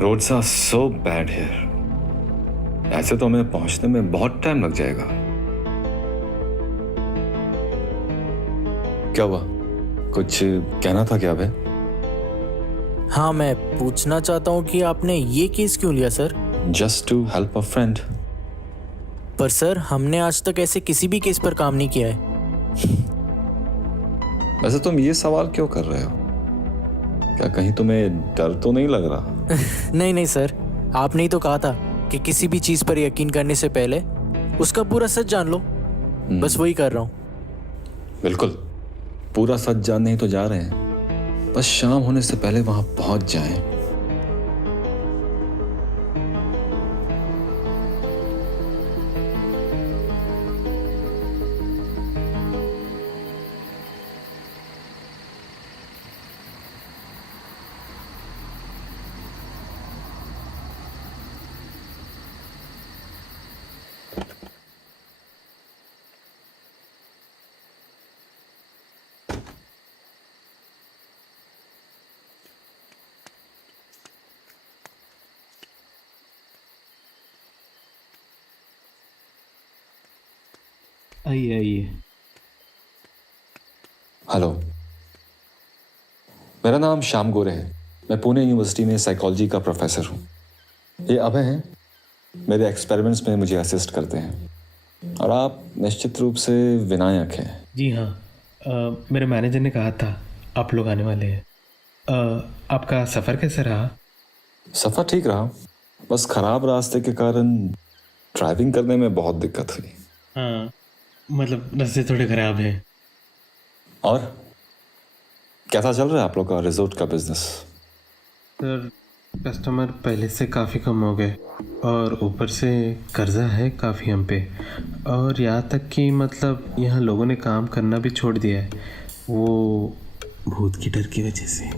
Roads are so bad here. ऐसे तो हमें पहुंचने में बहुत टाइम लग जाएगा। क्या हुआ? कुछ कहना था क्या अभय? हाँ, मैं पूछना चाहता हूँ कि आपने ये केस क्यों लिया sir? Just to help a friend. पर सर, हमने आज तक ऐसे किसी भी केस पर काम नहीं किया है। वैसे तुम ये सवाल क्यों कर रहे हो? क्या कहीं तुम्हें डर तो नहीं लग रहा? नहीं नहीं सर, आपने ही तो कहा था कि किसी भी चीज पर यकीन करने से पहले उसका पूरा सच जान लो। बस वही कर रहा हूँ। बिल्कुल, पूरा सच जानने ही तो जा रहे हैं। बस शाम होने से पहले वहां पहुंच जाएं। आइए आइए। हेलो, मेरा नाम श्याम गोरे है। मैं पुणे यूनिवर्सिटी में साइकोलॉजी का प्रोफेसर हूँ। ये अभय हैं, मेरे एक्सपेरिमेंट्स में मुझे असिस्ट करते हैं। और आप निश्चित रूप से विनायक हैं। जी हाँ, मेरे मैनेजर ने कहा था आप लोग आने वाले हैं। आपका सफ़र कैसा रहा? सफ़र ठीक रहा, बस खराब रास्ते के कारण ड्राइविंग करने में बहुत दिक्कत हुई। हाँ, मतलब रास्ते थोड़े ख़राब हैं। और कैसा चल रहा है आप लोग का रिजॉर्ट का बिजनेस? सर, कस्टमर पहले से काफ़ी कम हो गए और ऊपर से कर्जा है काफ़ी हम पे। और यहाँ तक कि मतलब यहाँ लोगों ने काम करना भी छोड़ दिया है, वो भूत की डर की वजह से।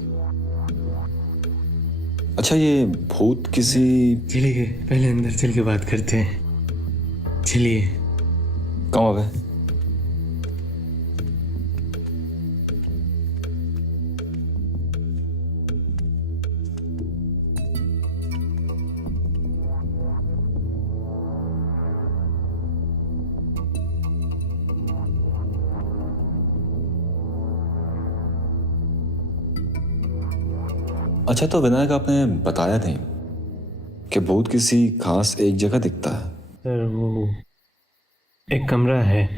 अच्छा, ये भूत किसी... चलिए पहले अंदर चल के बात करते हैं। चलिए। कौन अभय? अच्छा, तो विनायक आपने बताया नहीं कि भूत किसी खास एक जगह दिखता है? सर, वो एक कमरा है,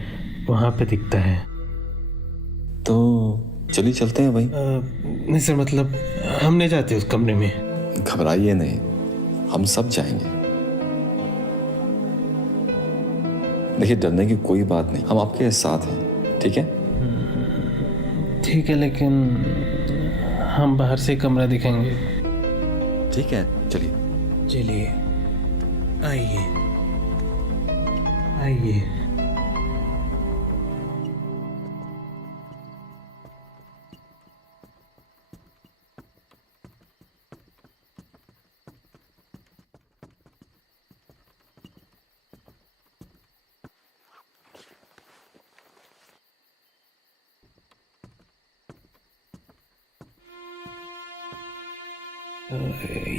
वहाँ पे दिखता है। तो चलिए चलते हैं भाई। नहीं सर, मतलब हम नहीं जाते उस कमरे में। घबराइए नहीं, हम सब जाएंगे। देखिए, डरने की कोई बात नहीं, हम आपके साथ हैं, ठीक है? ठीक है, लेकिन हम बाहर से कमरा दिखाएंगे। ठीक है, चलिए। चलिए, आइए आइए।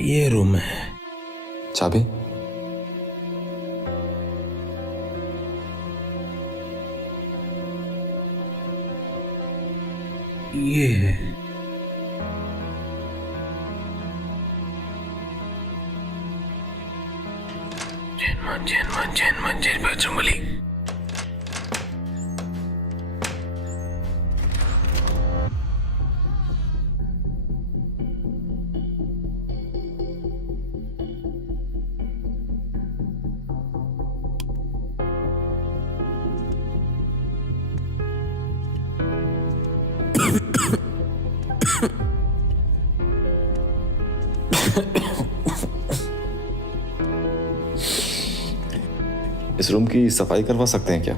ये रूम है। चाबी? ये है। जैन बजरंगबली। इस रूम की सफाई करवा सकते हैं क्या?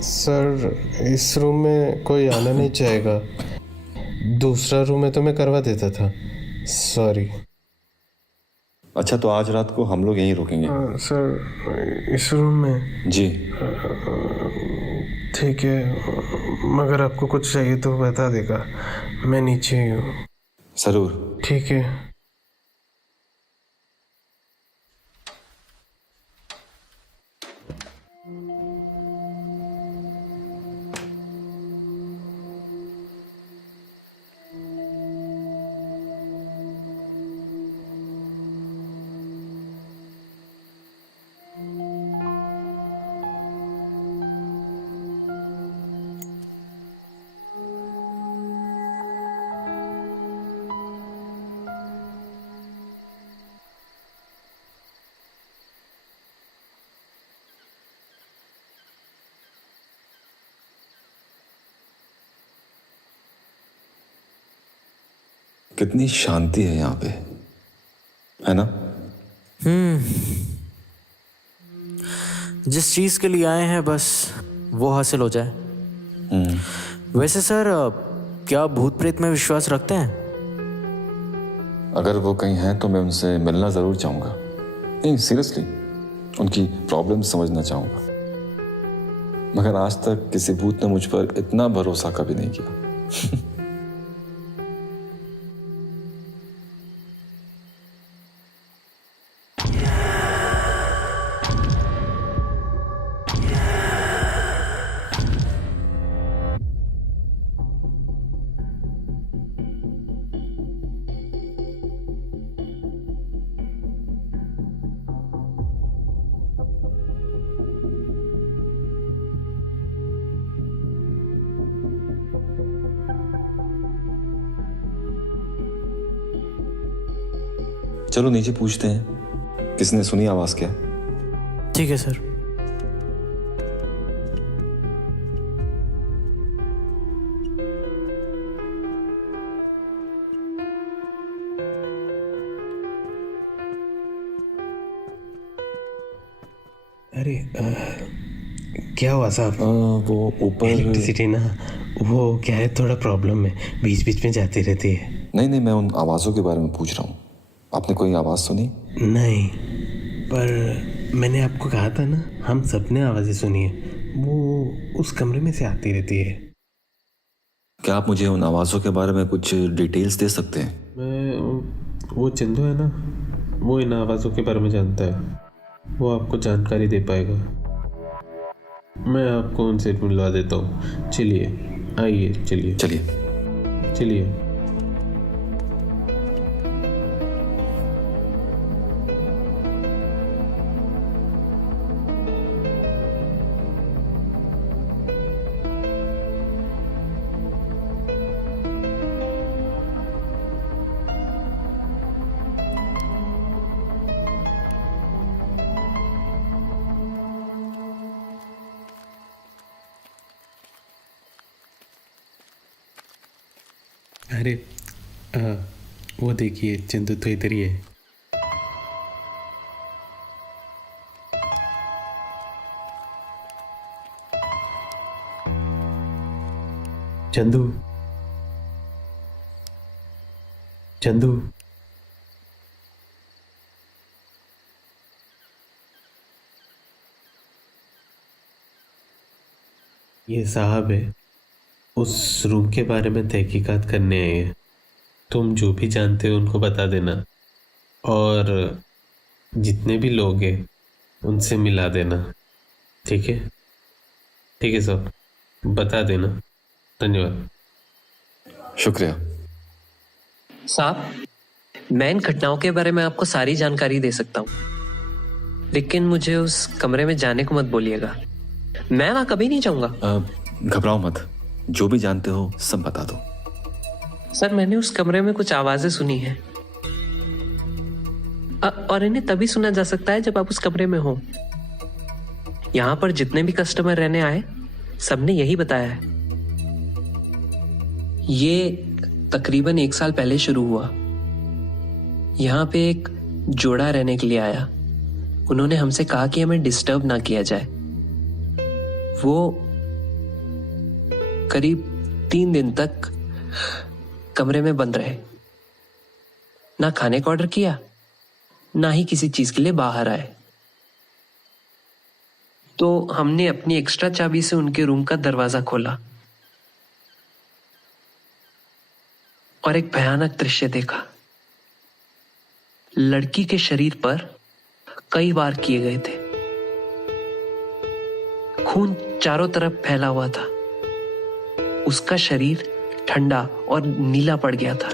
सर, इस रूम में कोई आना नहीं चाहेगा। दूसरा रूम में तो मैं करवा देता था। सॉरी। अच्छा, तो आज रात को हम लोग यहीं रुकेंगे। सर, इस रूम में? जी। ठीक है, मगर आपको कुछ चाहिए तो बता देगा, मैं नीचे ही हूँ। जरूर। ठीक है। कितनी शांति है यहाँ पे, है ना? जिस चीज़ के लिए आए हैं बस वो हासिल हो जाए। वैसे सर, क्या भूत प्रेत में विश्वास रखते हैं? अगर वो कहीं हैं तो मैं उनसे मिलना ज़रूर चाहूँगा। नहीं, सीरियसली, उनकी प्रॉब्लम समझना चाहूँगा। मगर आज तक किसी भूत ने मुझ पर इतना भरोसा कभी नहीं किया। चलो नीचे पूछते हैं, किसने सुनी आवाज क्या? ठीक है सर। अरे क्या हुआ साहब? वो ऊपर। इलेक्ट्रिसिटी ना, वो क्या है, थोड़ा प्रॉब्लम है, बीच बीच में जाती रहती है। नहीं, मैं उन आवाज़ों के बारे में पूछ रहा हूँ। आपने कोई आवाज़ सुनी? नहीं, पर मैंने आपको कहा था ना, हम सबने आवाज़ें सुनी है, वो उस कमरे में से आती रहती है। क्या आप मुझे उन आवाज़ों के बारे में कुछ डिटेल्स दे सकते हैं? वो चंदू है ना, वो इन आवाज़ों के बारे में जानता है, वो आपको जानकारी दे पाएगा। मैं आपको उनसे मिलवा देता हूँ। चलिए, आइए, चलिए चलिए। चलिए। अरे वो देखिए, चंदू तो इधर ही है। चंदू, चंदू, ये साहब है, उस रूम के बारे में तहकीकात करने आए हैं। तुम जो भी जानते हो उनको बता देना, और जितने भी लोग हैं उनसे मिला देना। ठीक है? ठीक है साहब, बता देना। धन्यवाद। शुक्रिया साहब, मैं इन घटनाओं के बारे में आपको सारी जानकारी दे सकता हूँ, लेकिन मुझे उस कमरे में जाने को मत बोलिएगा। मैं वहां कभी नहीं जाऊंगा। घबराओ मत, जो भी जानते हो सब बता दो। सर, मैंने उस कमरे में कुछ आवाजें सुनी हैं, और इन्हें तभी सुना जा सकता है जब आप उस कमरे में हो। यहां पर जितने भी कस्टमर रहने आए, सबने यही बताया है। ये तकरीबन 1 साल पहले शुरू हुआ। यहाँ पे एक जोड़ा रहने के लिए आया। उन्होंने हमसे कहा कि हमें डिस्टर्ब ना किया जाए। वो करीब 3 दिन तक कमरे में बंद रहे, ना खाने का ऑर्डर किया, ना ही किसी चीज के लिए बाहर आए। तो हमने अपनी एक्स्ट्रा चाबी से उनके रूम का दरवाजा खोला और एक भयानक दृश्य देखा। लड़की के शरीर पर कई वार किए गए थे। खून चारों तरफ फैला हुआ था। उसका शरीर ठंडा और नीला पड़ गया था।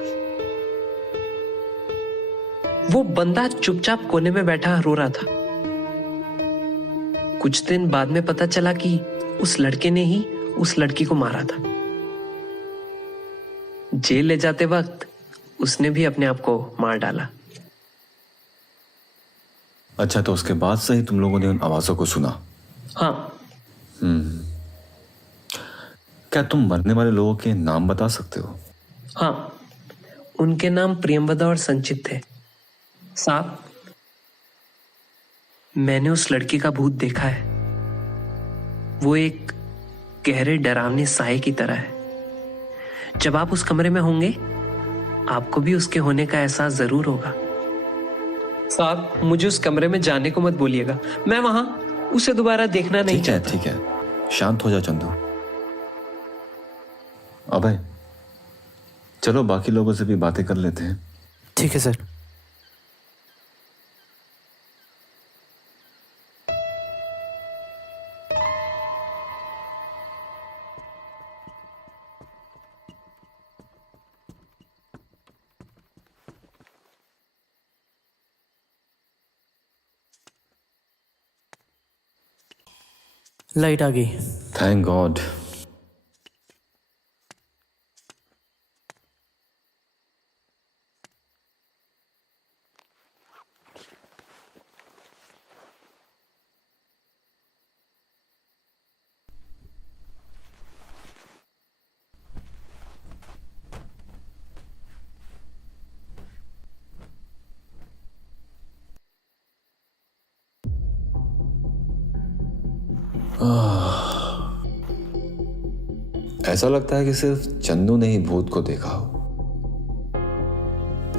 वो बंदा चुपचाप कोने में बैठा रो रहा था। कुछ दिन बाद में पता चला कि उस लड़के ने ही उस लड़की को मारा था। जेल ले जाते वक्त उसने भी अपने आप को मार डाला। अच्छा, तो उसके बाद से ही तुम लोगों ने उन आवाजों को सुना? हाँ। क्या तुम मरने वाले लोगों के नाम बता सकते हो? हाँ, उनके नाम प्रियंवदा और संचित थे। साहब, मैंने उस लड़की का भूत देखा है। वो एक गहरे डरावने साए की तरह है। जब आप उस कमरे में होंगे आपको भी उसके होने का एहसास जरूर होगा। साहब, मुझे उस कमरे में जाने को मत बोलिएगा। मैं वहां उसे दोबारा देखना नहीं चाहता। ठीक है, शांत हो जा चंदू। अबे चलो बाकी लोगों से भी बातें कर लेते हैं। ठीक है सर। लाइट आ गई। Thank God. ऐसा लगता है कि सिर्फ चंदू ने ही भूत को देखा हो,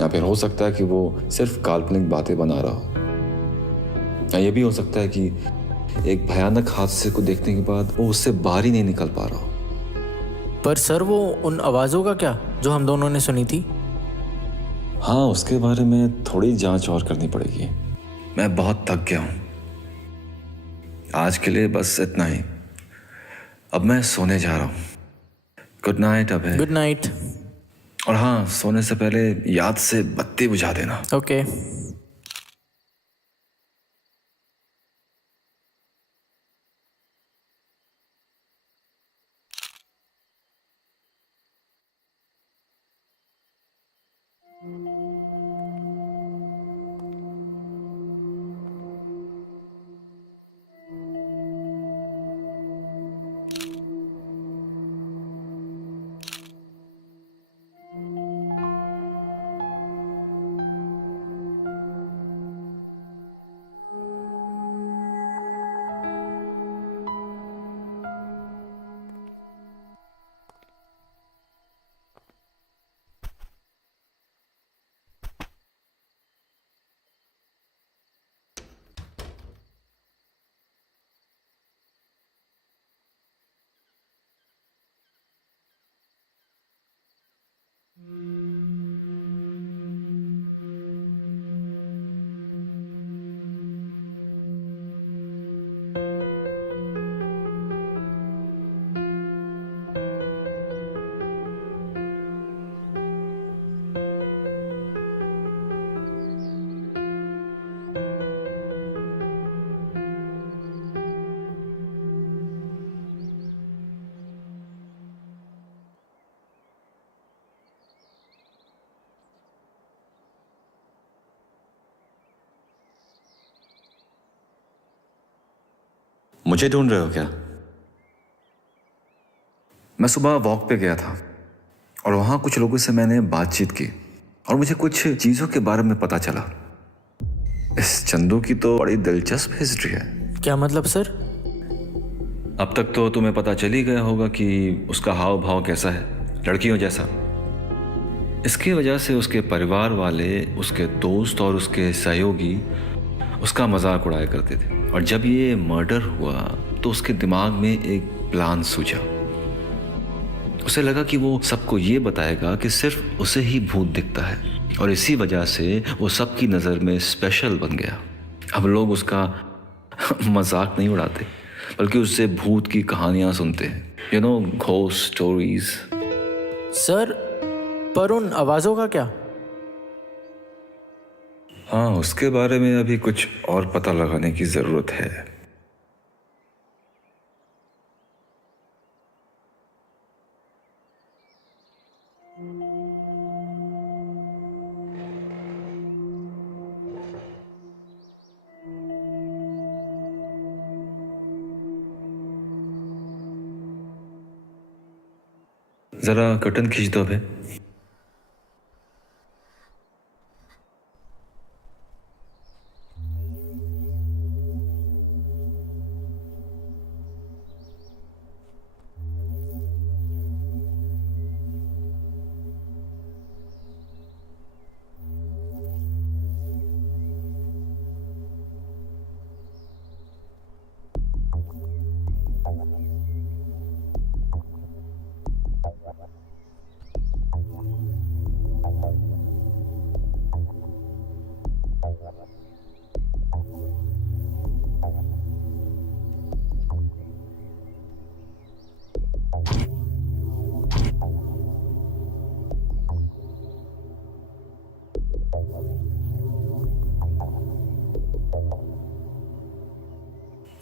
या फिर हो सकता है कि वो सिर्फ काल्पनिक बातें बना रहा हो, या ये भी हो सकता है कि एक भयानक हादसे को देखने के बाद वो उससे बाहर ही नहीं निकल पा रहा हो। पर सर वो उन आवाज़ों का क्या जो हम दोनों ने सुनी थी? हाँ, उसके बारे में थोड़ी जांच और करनी पड़ेगी। मैं बहुत थक गया हूं, आज के लिए बस इतना ही। अब मैं सोने जा रहा हूं। Good night Abhay. Good night. और हाँ, सोने से पहले याद से बत्ती बुझा देना। ओके। मुझे ढूंढ रहे हो क्या? मैं सुबह वॉक पे गया था और वहां कुछ लोगों से मैंने बातचीत की और मुझे कुछ चीजों के बारे में पता चला। इस चंदू की तो बड़ी दिलचस्प हिस्ट्री है। क्या मतलब सर? अब तक तो तुम्हें पता चल ही गया होगा कि उसका हाव भाव कैसा है, लड़कियों जैसा। इसकी वजह से उसके परिवार वाले, उसके दोस्त और उसके सहयोगी उसका मजाक उड़ाया करते थे। और जब ये मर्डर हुआ तो उसके दिमाग में एक प्लान सूझा। उसे लगा कि वो सबको ये बताएगा कि सिर्फ उसे ही भूत दिखता है, और इसी वजह से वो सबकी नज़र में स्पेशल बन गया। अब लोग उसका मजाक नहीं उड़ाते बल्कि उससे भूत की कहानियां सुनते हैं, you know, ghost stories. Sir पर उन आवाज़ों का क्या? हाँ, उसके बारे में अभी कुछ और पता लगाने की ज़रूरत है। ज़रा कर्टन खींच दो अबे।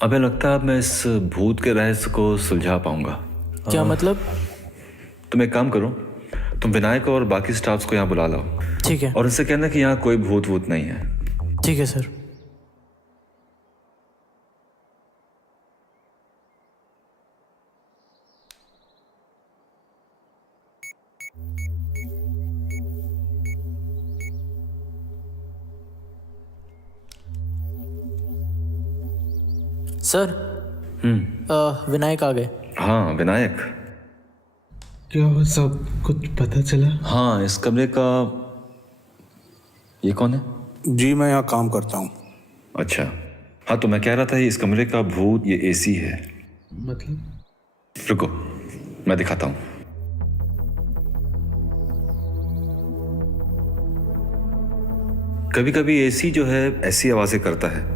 अबे लगता है अब मैं इस भूत के रहस्य को सुलझा पाऊंगा। क्या मतलब? तुम एक काम करो, तुम विनायक और बाकी स्टाफ्स को यहाँ बुला लाओ ठीक है। और उनसे कहना कि यहाँ कोई भूत वूत नहीं है। ठीक है सर। सर विनायक आ गए। हाँ विनायक। क्या वो सब कुछ पता चला? हाँ इस कमरे का ये कौन है? जी मैं यहाँ काम करता हूँ। अच्छा हाँ, तो मैं कह रहा था इस कमरे का भूत ये एसी है। मतलब रुको मैं दिखाता हूँ। कभी कभी एसी जो है ऐसी आवाजें करता है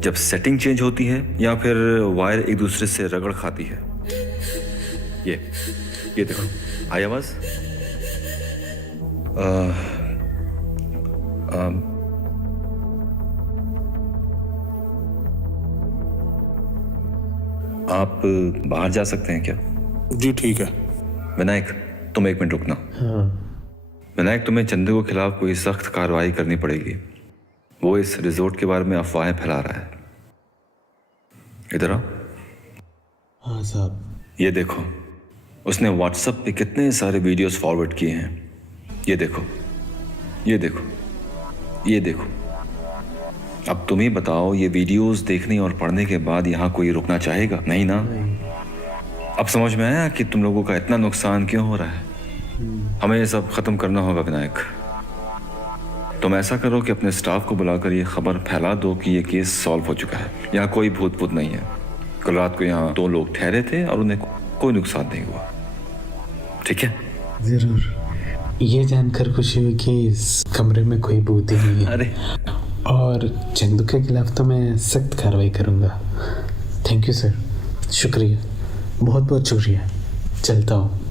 जब सेटिंग चेंज होती है या फिर वायर एक दूसरे से रगड़ खाती है। ये देखो आई आवाज। आप बाहर जा सकते हैं क्या? जी ठीक है। विनायक तुम एक मिनट रुकना। हाँ विनायक तुम्हें चंदू के खिलाफ कोई सख्त कार्रवाई करनी पड़ेगी। वो इस रिजोर्ट के बारे में अफवाहें फैला रहा है। इधर आओ। हाँ साहब। ये देखो उसने व्हाट्सएप पे कितने सारे वीडियोस फॉरवर्ड किए हैं। ये देखो ये देखो ये देखो। अब तुम ही बताओ ये वीडियोस देखने और पढ़ने के बाद यहाँ कोई रुकना चाहेगा? नहीं ना। अब समझ में आया कि तुम लोगों का इतना नुकसान क्यों हो रहा है। हमें ये सब खत्म करना होगा विनायक। तुम ऐसा करो कि अपने स्टाफ को बुलाकर ये खबर फैला दो कि ये केस सॉल्व हो चुका है। यहाँ कोई भूत भूत नहीं है। कल रात को यहाँ 2 लोग ठहरे थे और उन्हें कोई नुकसान नहीं हुआ। ठीक है? जरूर। ये जानकर खुशी हुई कि इस कमरे में कोई भूत ही नहीं है। अरे और चंदू के खिलाफ तो मैं सख्त कार्रवाई करूँगा। थैंक यू सर, शुक्रिया, बहुत बहुत शुक्रिया। चलता हूँ।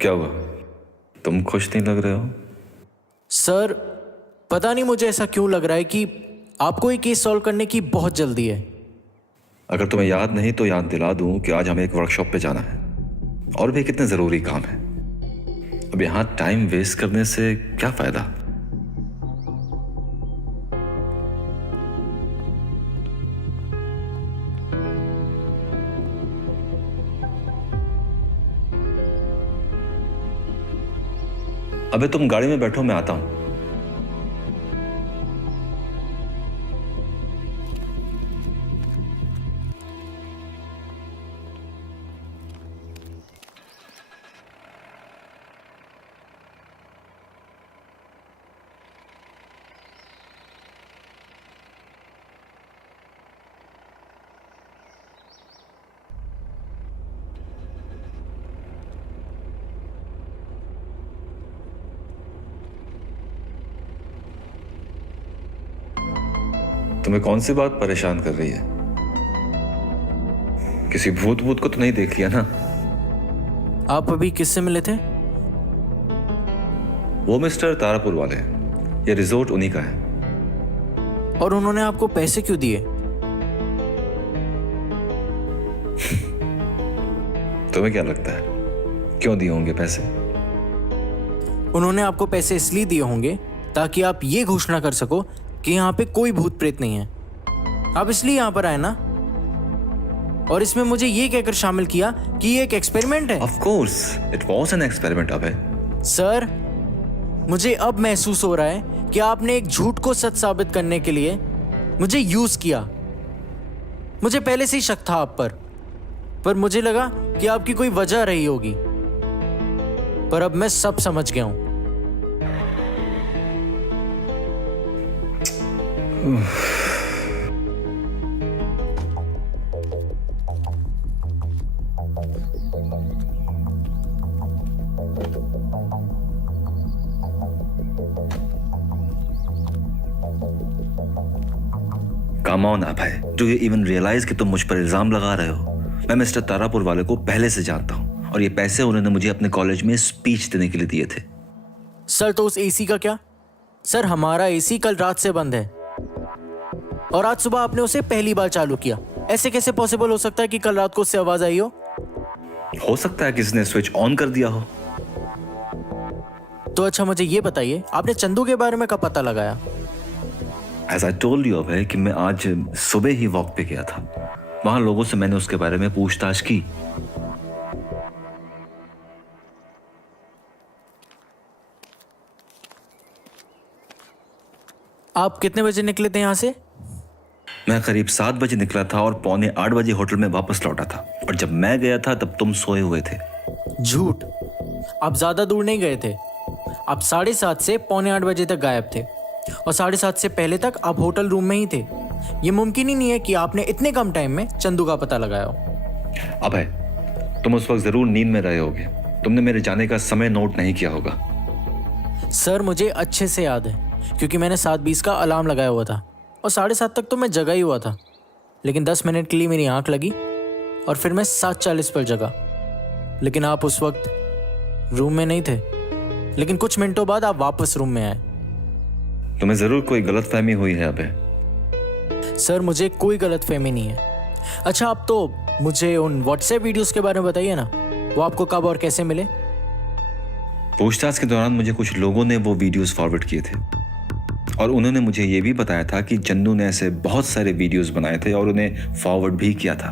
क्या हुआ, तुम खुश नहीं लग रहे हो? सर पता नहीं मुझे ऐसा क्यों लग रहा है कि आपको ये केस सॉल्व करने की बहुत जल्दी है। अगर तुम्हें याद नहीं तो याद दिला दूं कि आज हमें एक वर्कशॉप पे जाना है और भी कितने जरूरी काम है। अब यहाँ टाइम वेस्ट करने से क्या फायदा। अबे तुम गाड़ी में बैठो, मैं आता हूं। तुम्हें कौन सी बात परेशान कर रही है? किसी भूत भूत को तो नहीं देख लिया ना? आप अभी किससे मिले थे? वो मिस्टर तारापुर वाले हैं। ये रिजोर्ट उन्हीं का है। और उन्होंने आपको पैसे क्यों दिए? तुम्हें क्या लगता है क्यों दिए होंगे पैसे? उन्होंने आपको पैसे इसलिए दिए होंगे ताकि आप ये घोषणा कर सको कि यहाँ पे कोई भूत प्रेत नहीं है। आप इसलिए यहाँ पर आए ना? और इसमें मुझे ये कहकर शामिल किया कि ये एक एक्सपेरिमेंट है। Of course, it was an experiment अबे। सर मुझे अब महसूस हो रहा है कि आपने एक झूठ को सच साबित करने के लिए मुझे यूज किया। मुझे पहले से ही शक था आप पर मुझे लगा कि आपकी कोई वजह रही होगी। पर अब मैं सब समझ गया हूं। Come on Abhay, do you even realize कि तुम मुझ पर इल्जाम लगा रहे हो? मैं मिस्टर तारापुर वाले को पहले से जानता हूं और ये पैसे उन्होंने मुझे अपने कॉलेज में स्पीच देने के लिए दिए थे। सर तो उस एसी का क्या? सर हमारा एसी कल रात से बंद है और आज सुबह आपने उसे पहली बार चालू किया। ऐसे कैसे पॉसिबल हो सकता है कि कल रात को उससे आवाज आई हो सकता है किसी ने स्विच ऑन कर दिया हो। तो अच्छा मुझे ये बताइए, आपने चंदू के बारे में कब पता लगाया? एज आई टोल्ड यू अभय कि मैं आज सुबह ही वॉक पे गया था। वहां लोगों से मैंने उसके बारे में पूछताछ की। आप कितने बजे निकले थे यहाँ से? मैं करीब 7 बजे निकला था और 7:45 बजे होटल में वापस लौटा था। और जब मैं गया था तब तुम सोए हुए थे। झूठ, आप ज्यादा दूर नहीं गए थे। आप 7:30 से 7:45 बजे तक गायब थे और 7:30 से पहले तक आप होटल रूम में ही थे। ये मुमकिन ही नहीं है कि आपने इतने कम टाइम में चंदू का पता लगाया हो। अभय, तुम उस वक्त जरूर नींद में रहे होगे। तुमने मेरे जाने का समय नोट नहीं किया होगा। सर मुझे अच्छे से याद है क्योंकि मैंने 7:20 का अलार्म लगाया हुआ था और 7:30 तक तो मैं जगा ही हुआ था। लेकिन 10 मिनट के लिए मेरी आंख लगी और फिर मैं 7:40 पर जगा। लेकिन आप उस वक्त रूम में नहीं थे। लेकिन कुछ मिनटों बाद आप वापस रूम में आए। तुम्हें जरूर कोई गलतफहमी हुई है अभय। सर मुझे कोई गलतफहमी नहीं है। अच्छा आप तो मुझे उन व्हाट्सएप वीडियोस के बारे में बताइए ना, वो आपको कब और कैसे मिले? पूछताछ के दौरान मुझे कुछ लोगों ने वो वीडियोस फॉरवर्ड किए थे और उन्होंने मुझे ये भी बताया था कि चंदू ने ऐसे बहुत सारे वीडियोस बनाए थे और उन्हें फॉरवर्ड भी किया था।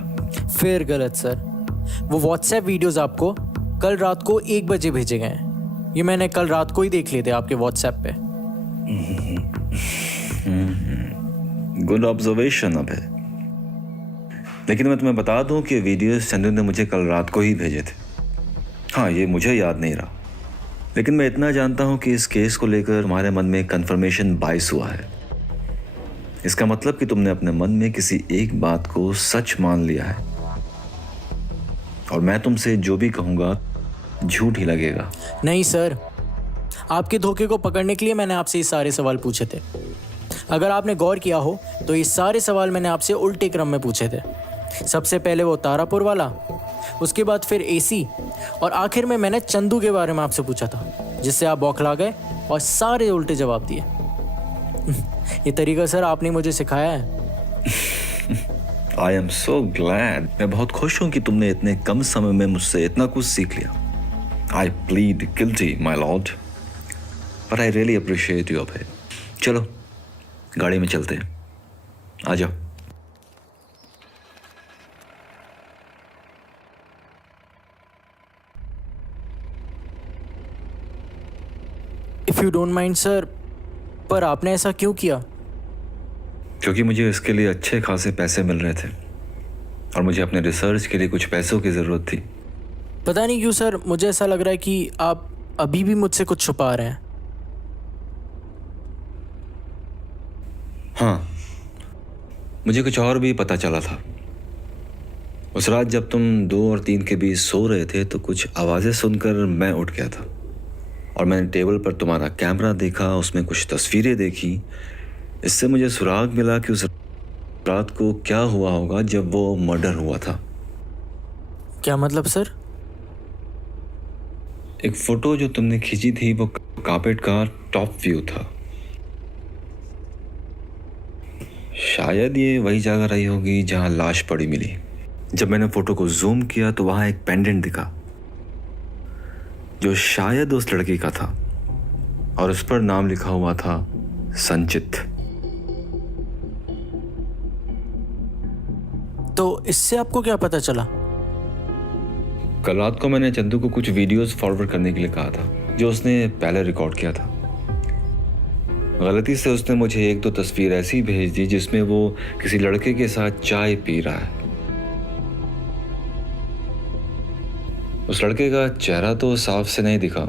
फिर गलत सर, वो व्हाट्सएप वीडियोस आपको कल रात को 1 बजे भेजे गए हैं। ये मैंने कल रात को ही देख लिए थे आपके व्हाट्सएप पे। गुड ऑब्जर्वेशन अभय। लेकिन मैं तुम्हें बता दूं कि वीडियोस चंदू ने मुझे कल रात को ही भेजे थे। हाँ, ये मुझे याद नहीं रहा। लेकिन मैं इतना जानता हूं कि इस केस को लेकर तुम्हारे मन में कंफर्मेशन बायस हुआ है। इसका मतलब कि तुमने अपने मन में किसी एक बात को सच मान लिया है और मैं तुमसे जो भी कहूंगा झूठ ही लगेगा। नहीं सर, आपके धोखे को पकड़ने के लिए मैंने आपसे ये सारे सवाल पूछे थे। अगर आपने गौर किया हो तो ये सारे सवाल मैंने आपसे उल्टे क्रम में पूछे थे। सबसे पहले वो तारापुर वाला, उसके बाद फिर एसी और आखिर में मैंने चंदू के बारे में आपसे पूछा था, जिससे आप बौखला गए और सारे उल्टे जवाब दिए। ये तरीका सर आपने मुझे सिखाया है। I am so glad. मैं बहुत खुश हूं कि तुमने इतने कम समय में मुझसे इतना कुछ सीख लिया। I plead guilty my lord, but I really appreciate you Abhay. चलो गाड़ी में चलते हैं, आ जाओ। If you don't mind sir, पर आपने ऐसा क्यों किया? क्योंकि मुझे इसके लिए अच्छे खासे पैसे मिल रहे थे और मुझे अपने रिसर्च के लिए कुछ पैसों की ज़रूरत थी। पता नहीं क्यों सर, मुझे ऐसा लग रहा है कि आप अभी भी मुझसे कुछ छुपा रहे हैं। हाँ, मुझे कुछ और भी पता चला था। उस रात जब तुम 2 और 3 के बीच सो रहे थे तो कुछ आवाज़ें सुनकर मैं उठ गया था और मैंने टेबल पर तुम्हारा कैमरा देखा, उसमें कुछ तस्वीरें देखी। इससे मुझे सुराग मिला कि उस रात को क्या हुआ होगा जब वो मर्डर हुआ था। क्या मतलब सर? एक फोटो जो तुमने खींची थी वो कार्पेट का टॉप व्यू था। शायद ये वही जगह रही होगी जहां लाश पड़ी मिली। जब मैंने फोटो को जूम किया तो वहां एक पेंडेंट दिखा जो शायद उस लड़के का था और उस पर नाम लिखा हुआ था संचित। तो इससे आपको क्या पता चला? कल रात को मैंने चंदू को कुछ वीडियोस फॉरवर्ड करने के लिए कहा था जो उसने पहले रिकॉर्ड किया था। गलती से उसने मुझे 1-2 तस्वीर ऐसी भेज दी जिसमें वो किसी लड़के के साथ चाय पी रहा है। उस लड़के का चेहरा तो साफ से नहीं दिखा,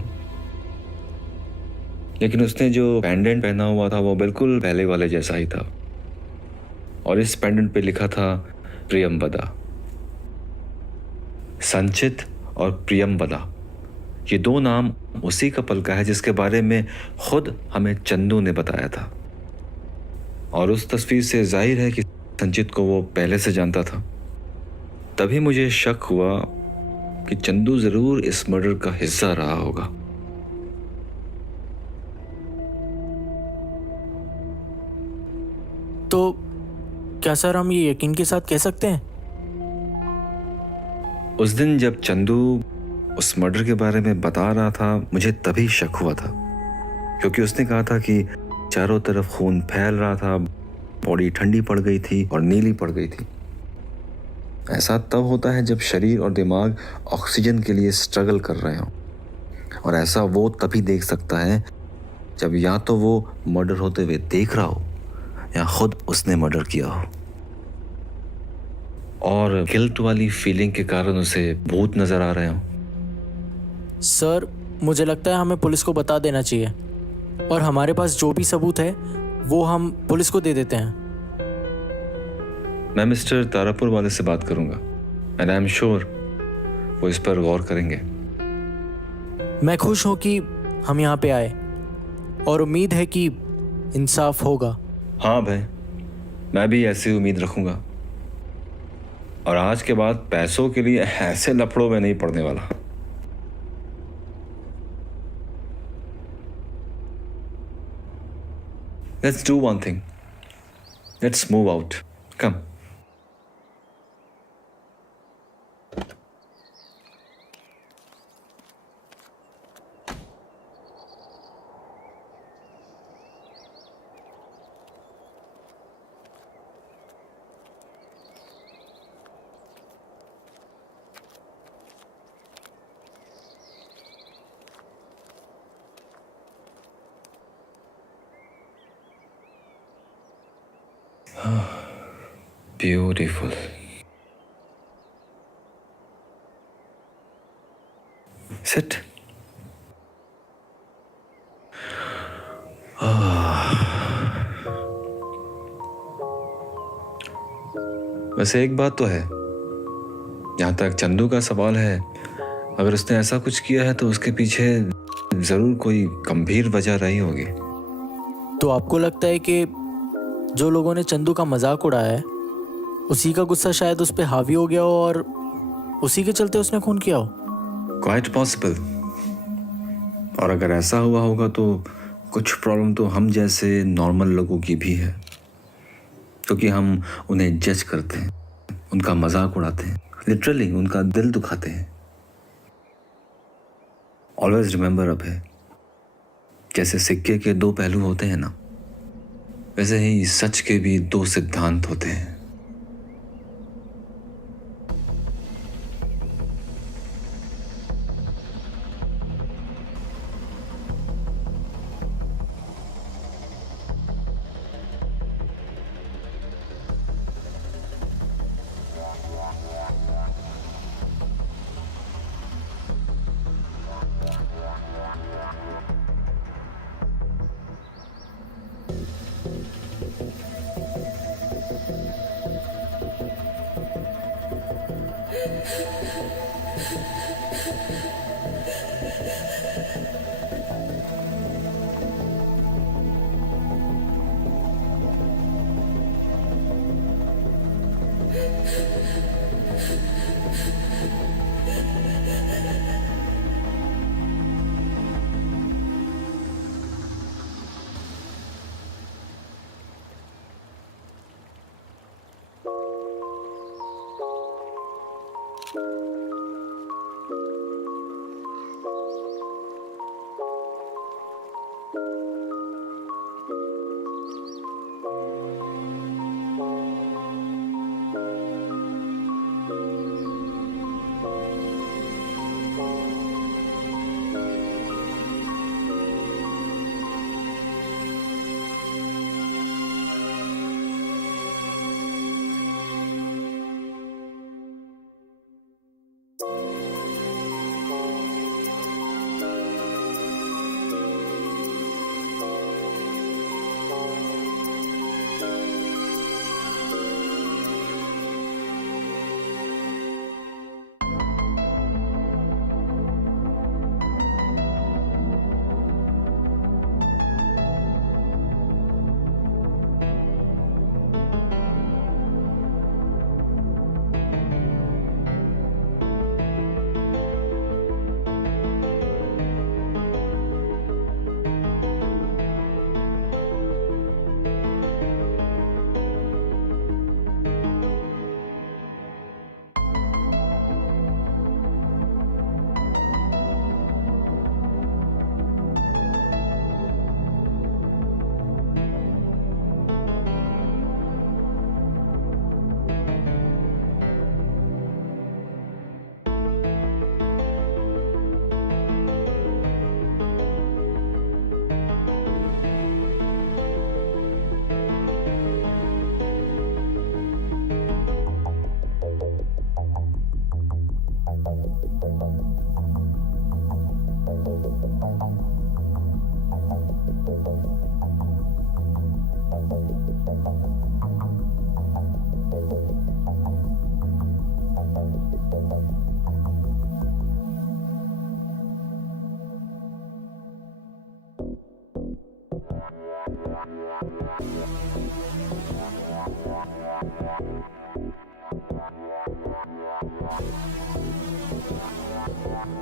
लेकिन उसने जो पेंडेंट पहना हुआ था वो बिल्कुल पहले वाले जैसा ही था और इस पेंडेंट पे लिखा था प्रियंवदा। संचित और प्रियंवदा, ये 2 नाम उसी कपल का है जिसके बारे में खुद हमें चंदू ने बताया था और उस तस्वीर से जाहिर है कि संचित को वो पहले से जानता था। तभी मुझे शक हुआ कि चंदू जरूर इस मर्डर का हिस्सा रहा होगा। क्या सर हम ये यकीन के साथ कह सकते हैं? उस दिन जब चंदू उस मर्डर के बारे में बता रहा था, मुझे तभी शक हुआ था, क्योंकि उसने कहा था कि चारों तरफ खून फैल रहा था, बॉडी ठंडी पड़ गई थी और नीली पड़ गई थी। ऐसा तब होता है जब शरीर और दिमाग ऑक्सीजन के लिए स्ट्रगल कर रहे हों, और ऐसा वो तभी देख सकता है जब या तो वो मर्डर होते हुए देख रहा हो या खुद उसने मर्डर किया हो, और गिल्ट वाली फीलिंग के कारण उसे भूत नजर आ रहे हो। सर मुझे लगता है हमें पुलिस को बता देना चाहिए, और हमारे पास जो भी सबूत है वो हम पुलिस को दे देते हैं। मैं मिस्टर तारापुर वाले से बात करूंगा, एंड आई एम श्योर वो इस पर गौर करेंगे। मैं खुश हूं कि हम यहाँ पे आए, और उम्मीद है कि इंसाफ होगा। हाँ भाई, मैं भी ऐसी उम्मीद रखूंगा, और आज के बाद पैसों के लिए ऐसे लफड़ों में नहीं पड़ने वाला। Let's do one thing. Let's move out. Come. Beautiful. Sit. वैसे एक बात तो है, जहां तक चंदू का सवाल है, अगर उसने ऐसा कुछ किया है तो उसके पीछे जरूर कोई गंभीर वजह रही होगी। तो आपको लगता है कि जो लोगों ने चंदू का मजाक उड़ाया है, उसी का गुस्सा शायद उस पर हावी हो गया हो और उसी के चलते उसने खून किया हो? Quite possible. और अगर ऐसा हुआ होगा तो कुछ प्रॉब्लम तो हम जैसे नॉर्मल लोगों की भी है, क्योंकि हम उन्हें जज करते हैं, उनका मजाक उड़ाते हैं, लिटरली उनका दिल दुखाते हैं। ऑलवेज रिमेंबर अब है, जैसे सिक्के के दो पहलू होते हैं ना, वैसे ही सच के भी दो सिद्धांत होते हैं।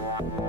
हैं।